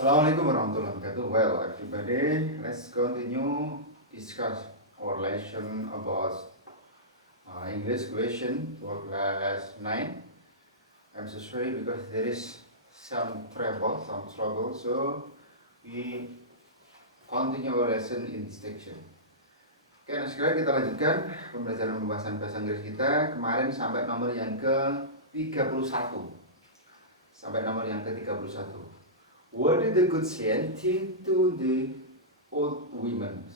Assalamualaikum warahmatullahi wabarakatuh. Well, everybody, let's continue discuss our lesson about English question for class 9. I'm so sorry because there is some trouble, so we continue our lesson in this section. Oke, nah sekarang kita lanjutkan pembelajaran pembahasan bahasa Inggris kita kemarin sampai nomor yang ke-31. Sampai nomor yang ke-31. What did the good saint think to the old women?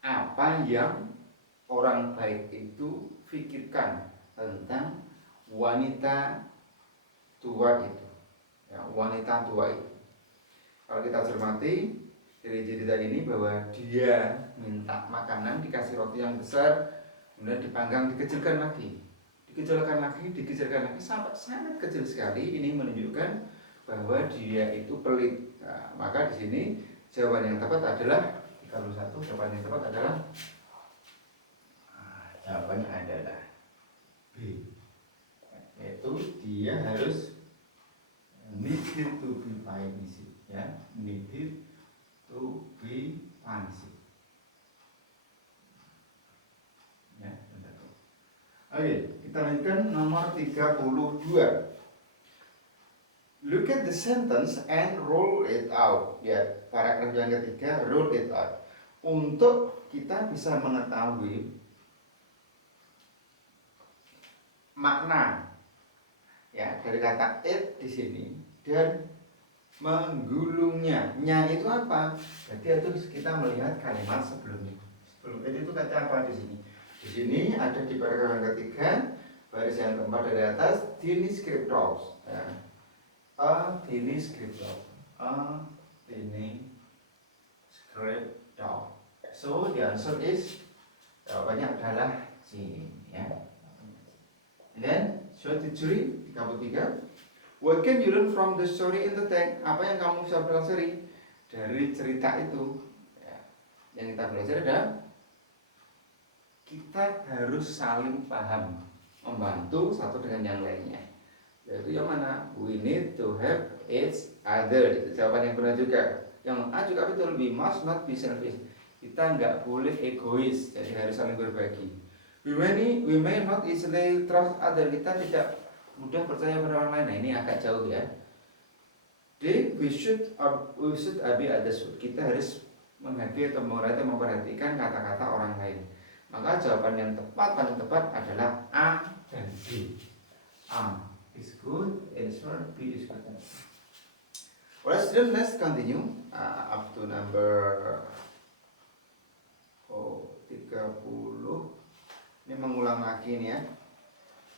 Apa yang orang baik itu pikirkan tentang wanita tua itu? Ya, wanita tua itu. Kalau kita cermati dari cerita ini bahwa dia minta makanan, dikasih roti yang besar, kemudian dipanggang, dikecilkan lagi, sampai sangat kecil sekali. Ini menunjukkan bahwa dia itu pelit. Nah, maka di sini jawaban yang tepat adalah 31. Jawabannya adalah B. Yaitu dia harus needed to be punished, ya, needed to be punished. Ya, oke, kita lanjutkan nomor 32. Look at the sentence and roll it out. Lihat paragraf yang ketiga, roll it out. Untuk kita bisa mengetahui makna ya dari kata it di sini dan menggulungnya. Nya itu apa? Jadi harus kita melihat kalimat sebelumnya. Sebelum it itu kata apa di sini? Di sini ada di paragraf yang ketiga, baris yang keempat dari atas, tiny script dogs. Ya. A tiny script dog. A tiny script dog. So the answer is, jawabannya adalah C, ya. And then show the jury 33. What can you learn from the story in the text? Apa yang kamu bisa pelajari dari cerita itu? Ya. Yang kita belajar adalah kita harus saling paham, membantu satu dengan yang lainnya. Yaitu yang mana? We need to help each other. Itu jawaban yang benar juga. Yang A juga betul. We must not be selfish. Kita nggak boleh egois. Jadi harus saling berbagi. We may not easily trust other. Kita tidak mudah percaya pada orang lain. Nah, ini agak jauh ya. D. We should be others. Kita harus menghargai atau memperhatikan kata-kata orang lain. Maka jawaban yang tepat, paling tepat adalah A dan B. A is good, answer B is good. Alright, student, let's continue up to number 30. Ini mengulang lagi nih ya.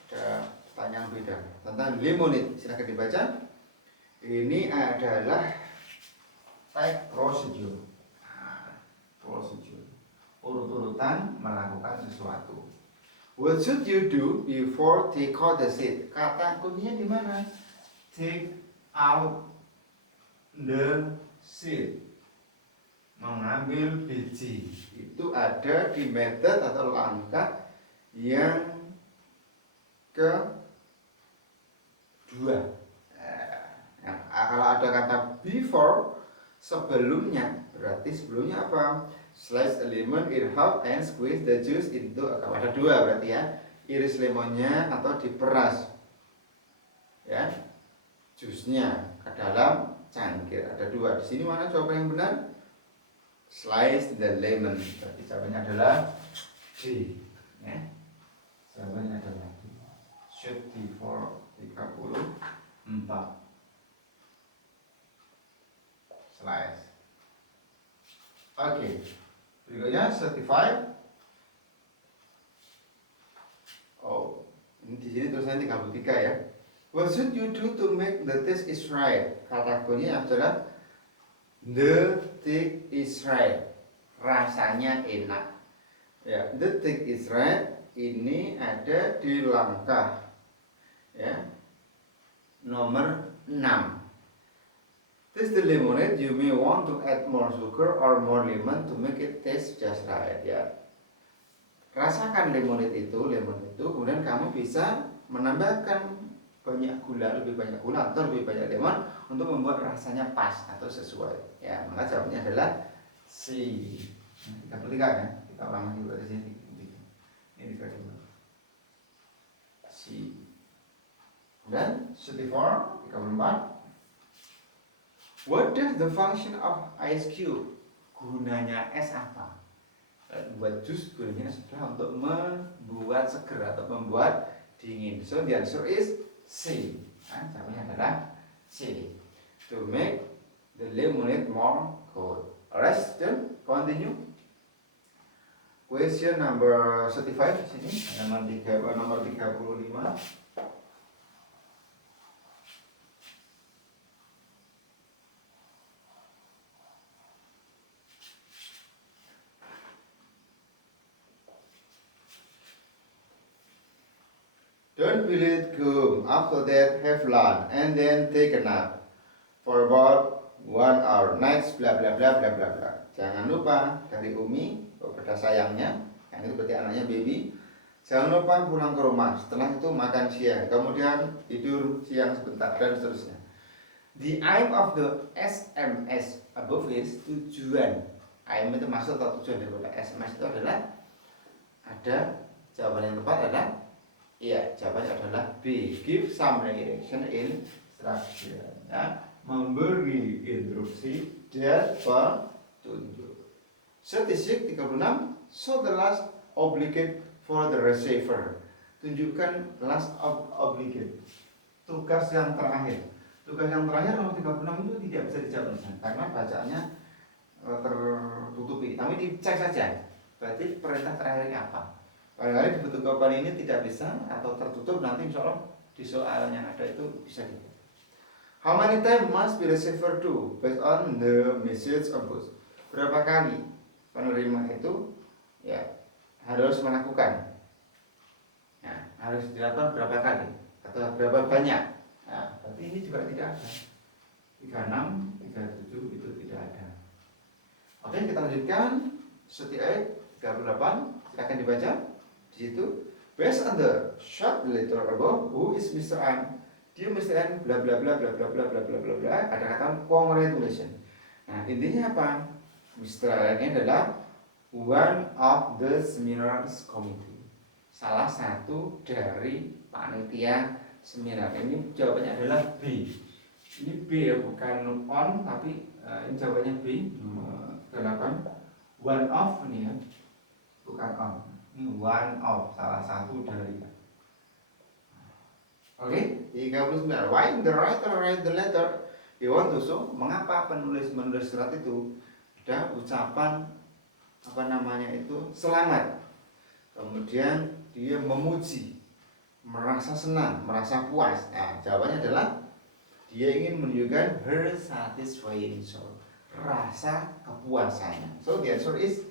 Ada pertanyaan beda tentang lemonade. Silahkan dibaca. Ini adalah type procedure. Procedure. Urut-urutan melakukan sesuatu. What should you do before take out the seed? Kata kuncinya di mana? Take out the seed. Mengambil biji. Itu ada di method atau langkah yang kedua. Kalau ada kata before, sebelumnya, berarti sebelumnya apa? Slice a lemon in half and squeeze the juice into a cup. Ada dua berarti ya. Iris lemonnya atau diperas ya, jusnya ke dalam cangkir. Ada dua. Di sini mana jawaban yang benar? Slice the lemon. Berarti jawabannya adalah C. Ya. Jawabannya adalah D. Should before 34. Slice. Oke. Berikutnya certified. Oh, ini di sini tulisannya 33 ya. What should you do to make the taste is right? Kata kuncinya adalah the taste is right. Rasanya enak. Ya, the taste is right ini ada di langkah ya nomor 6. Taste the lemonade, you may want to add more sugar or more lemon to make it taste just right ya. Rasakan lemon itu, kemudian kamu bisa menambahkan banyak gula, atau lebih banyak lemon untuk membuat rasanya pas atau sesuai. Ya, maka jawabannya adalah C. Kita perhatikan ya, kita ulang lagi di sini. Ini dulu. C. Dan 34, 34. What does the function of ice cube? Gunanya es apa? Buat jus gunanya adalah untuk membuat seger atau membuat dingin. So the answer is C. Jawabannya adalah C. To make the lemonade more cold. Alright, then continue. Question number 35 di sini nomor 35. Don't feel it gum. After that, have lunch and then take a nap for about 1 hour. Next, bla bla bla bla bla bla. Jangan lupa dari Umi kepada sayangnya, yang itu berarti anaknya baby. Jangan lupa pulang ke rumah. Setelah itu makan siang, kemudian tidur siang sebentar dan seterusnya. The aim of the SMS above is tujuan. Aim itu maksud atau tujuan daripada SMS itu adalah ada jawaban yang tepat adalah iya, jawabannya adalah B. Give some direction instruction. Ya, memberi instruksi dan petunjuk. Statistik 36. So the last obligate for the receiver. Tunjukkan last obligate. Tugas yang terakhir. Tugas yang terakhir nomor 36 itu tidak bisa dijawab karena bacaannya tertutupi. Tapi dicek saja. Berarti perintah terakhirnya apa? Barangkali di bentuk jawaban ini tidak bisa atau tertutup, nanti insya Allah di soal yang ada itu bisa dilihat. How many times must be receiver do based on the message above? Berapa kali penerima itu ya harus melakukan? Ya, harus dilakukan berapa kali atau berapa banyak? Nah, berarti ini juga tidak ada. 36, 37 itu tidak ada. Oke, kita lanjutkan. 38, 38, silakan dibaca. Di situ, based on the short letter above, who is Mr. An? Dia Mr. An bla bla bla bla bla bla bla bla bla bla. Ada kata congratulation. Nah, intinya apa? Mr. An ini adalah one of the seminars committee. Salah satu dari panitia seminar. Ini jawabannya adalah B. Ini B ya, bukan on, tapi ini jawabannya B. Nomor 8. One of nih ya, bukan on. One of, salah satu dari. Oke, 39. Why the writer write the letter? He want to show mengapa penulis menulis surat itu ada ucapan apa namanya itu selamat. Kemudian dia memuji, merasa senang, merasa puas. Nah, jawabannya adalah dia ingin menunjukkan her satisfying soul, rasa kepuasannya. So the answer is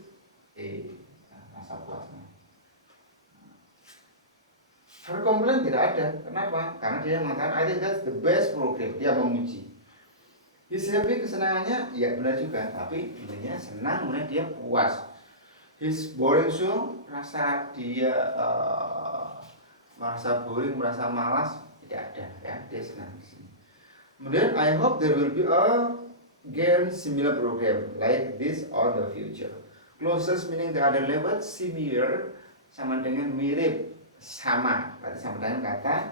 A, rasa puasnya. Her complaint tidak ada. Kenapa? Karena dia mengatakan I think that's the best program. Dia memuji. His happy, kesenangannya ya benar juga, tapi intinya senang, kemudian dia puas. His boring show, rasa dia merasa boring, merasa malas, tidak ada ya. Dia senang di sini. Kemudian I hope there will be again similar program like this on the future. Closest meaning the other level, similar sama dengan mirip, sama, berarti sama dengan kata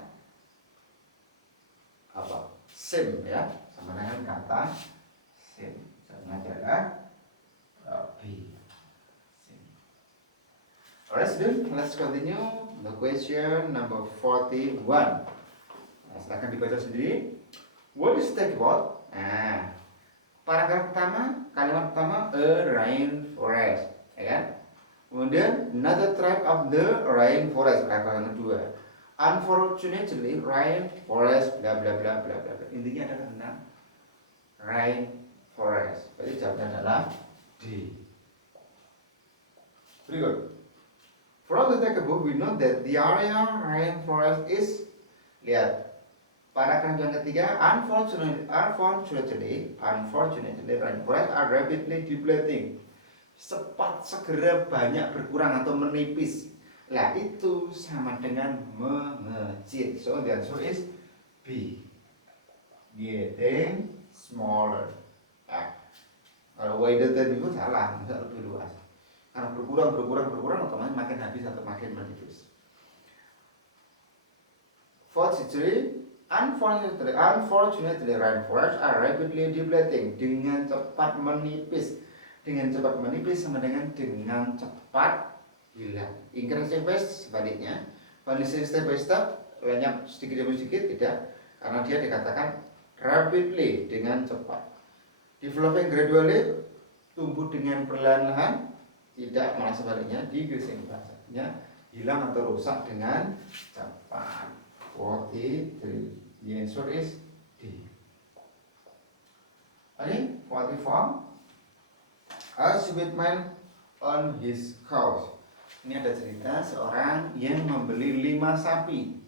apa? Same ya, sama dengan kata same. Sama adalah B. Same. Alright, student, let's continue the question number 41. Nah, silakan dibaca sendiri. What is that about? Nah, paragraf pertama, kalimat pertama a rainforest, ya kan? Kemudian another tribe of the rainforest, paragraf yang kedua. Unfortunately, rainforest bla bla bla bla bla. Intinya adalah tentang rainforest. Berarti jawabannya adalah D. Berikut. From the text above, we know that the area rainforest is, lihat, paragraf yang ketiga, unfortunately, rainforests are rapidly depleting. Segera banyak berkurang atau menipis. Lah itu sama dengan mengecil. So the answer is B. Getting smaller. Ya. Kalau wider than before salah, bisa lebih luas. Karena berkurang, otomatis makin habis atau makin menipis. 43. Unfortunately, rainforests are rapidly depleting. Dengan cepat menipis. Dengan cepat menipis sama dengan cepat hilang. Increasing fast sebaliknya. Vanishing step by step, lenyap sedikit demi sedikit, tidak. Karena dia dikatakan rapidly, dengan cepat. Developing gradually, tumbuh dengan perlahan-lahan, tidak, malah sebaliknya, decreasing fast. Artinya hilang atau rusak dengan cepat. 43. The answer is D. Okay, 44. A stupid man on his couch. Ini ada cerita seorang yang membeli 5 sapi.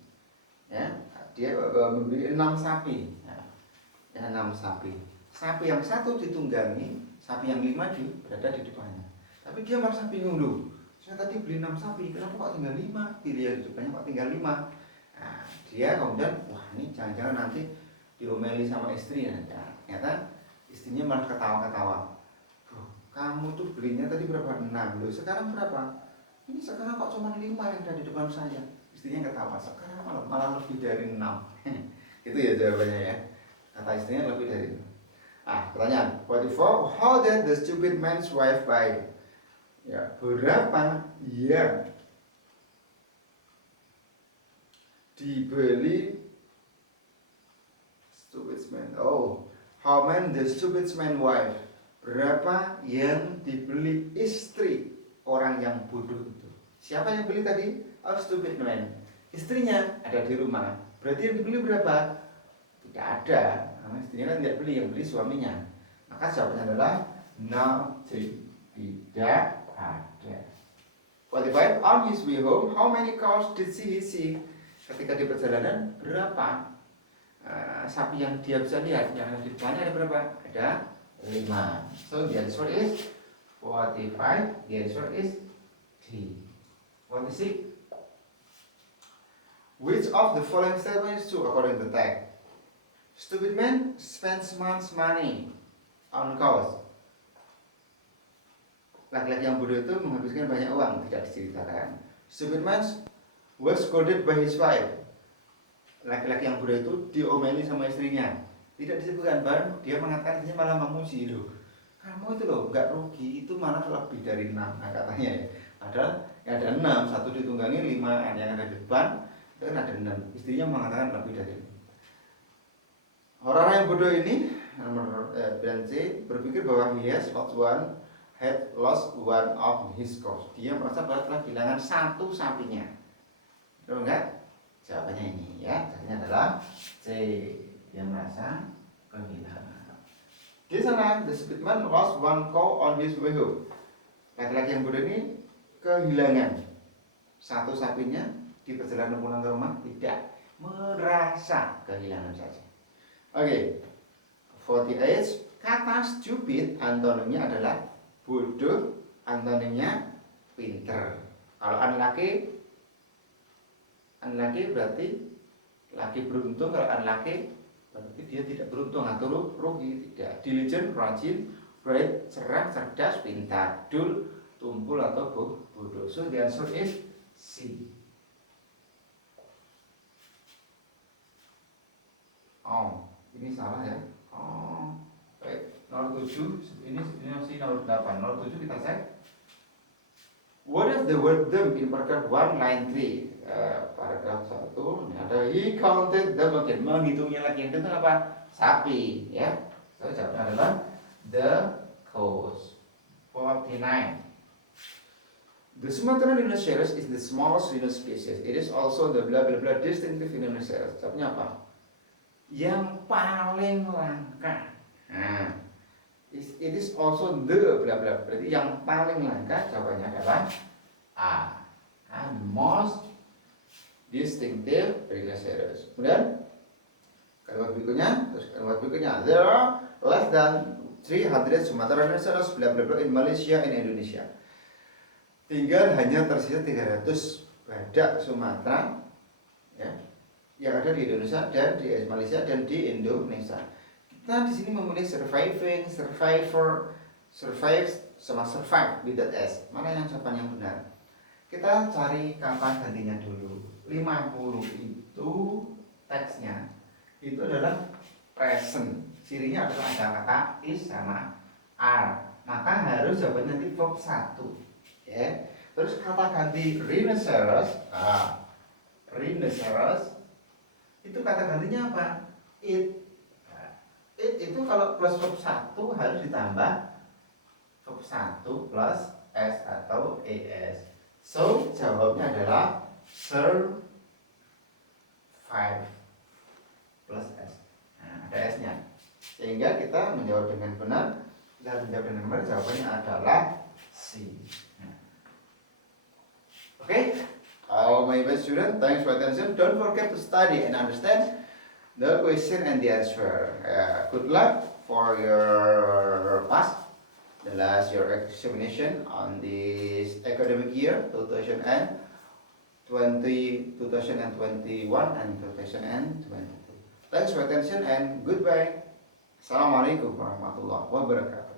Ya, dia membeli 6 sapi. Ya, 6 sapi. Sapi yang satu ditunggangi, sapi yang 5 berada di depannya. Tapi dia merasa bingung dulu. Saya tadi beli 6 sapi, kenapa kok tinggal 5? Dilihat di depannya kok tinggal 5. Nah, dia kemudian, wah ini jangan-jangan nanti diomeli sama istri. Ternyata istrinya malah ketawa-ketawa. Kamu tuh belinya tadi berapa? 6 loh, sekarang berapa? Ini sekarang kok cuma 5 yang ada di depan saya. Istrinya ketawa, sekarang malah lebih dari 6. Itu ya jawabannya ya. Kata istrinya lebih dari 6. Pertanyaan 44. How did the stupid man's wife buy? Ya, berapa yang dibeli stupid man? How many the stupid man wife? Berapa yang dibeli istri orang yang bodoh itu? Siapa yang beli tadi? Stupid man. Istrinya ada di rumah. Berarti yang dibeli berapa? Tidak ada. Karena istrinya kan tidak beli, yang beli suaminya. Maka jawabannya adalah nothing. Tidak ada. 45. On his way home, how many cows did he see? Ketika di perjalanan, berapa sapi yang dia bisa lihat? Yang di depannya ada berapa? Ada 5. So the answer is 45. The answer is D. 46. Which of the following statements is true according to the text? Stupid man spends month's money on cows. Laki-laki yang bodoh itu menghabiskan banyak uang, tidak diceritakan. Stupid man was scolded by his wife. Laki-laki yang bodoh itu diomeli sama istrinya. Tidak disebutkan, bahkan dia mengatakan istrinya malah memuji, loh, kamu itu loh nggak rugi, itu malah lebih dari 6. Katanya ya. Padahal yang ada 6, satu ditunggangi 5, yang ada di depan itu kan ada 6. Istrinya mengatakan lebih dari 6. Orang yang bodoh ini, nomor C, berpikir bahwa he had lost one of his cows. Dia merasa bahwa telah kehilangan satu sapinya. Betul enggak? Jawabannya ini ya. Jawabannya adalah C, yang merasa kehilangan. Di sana, the stupid man lost one cow on his way home. Laki-laki yang bodoh ini kehilangan satu sapinya di perjalanan pulang ke rumah, tidak merasa kehilangan saja. Oke. 48. Kata stupid antonimnya adalah bodoh, antonimnya pinter. Kalau unlucky berarti laki beruntung. Kalau unlucky berarti dia tidak beruntung atau rugi. Tidak. Diligent, rajin. Bright, cerah, cerdas, pintar. Dull, tumpul atau bodoh. So the answer is C. Ini salah ya. Baik, 07. Ini masih 08. 07 kita cek. What is the word them in paragraph 1 line 3? Paragraf 1 ada he counted the bucket. Menghitungnya lagi. Yang itu apa? Sapi ya. So jawabannya adalah the cows. 49. The Sumatran rhinoceros is the smallest rhino species. It is also the blah blah blah distinctive rhinoceros. Jawabannya apa? Yang paling langka. Nah, it is also the blah blah. Berarti yang paling langka jawabannya adalah A. And most distinctive rhinoceros. Kemudian kalimat berikutnya, there are less than 300 Sumatera rhinoceros blah blah blah in Malaysia and Indonesia. Tinggal hanya tersisa 300 badak Sumatera ya, yang ada di Indonesia dan di Malaysia dan di Indonesia. Kita di sini memilih surviving, survivor, survives sama survive with that S. Mana yang jawaban yang benar? Kita cari kata gantinya dulu. 50 itu teksnya itu adalah present. Cirinya adalah ada kata is sama are. Maka harus jawabannya nanti verb 1. Ya. Terus kata ganti rhinoceros. Rhinoceros itu kata gantinya apa? It. It itu kalau plus verb 1 harus ditambah verb 1 plus s atau es. So jawabnya adalah survive plus s. Nah, ada s-nya. Sehingga kita menjawab dengan benar. Kita menjawab dengan benar, jawabannya adalah C. Okay, all my best students, thanks for attention. Don't forget to study and understand the question and the answer. Good luck for your past, the last your examination on this academic year 2020, 2021 and 2022. Thanks for attention and goodbye. Assalamualaikum warahmatullahi wabarakatuh.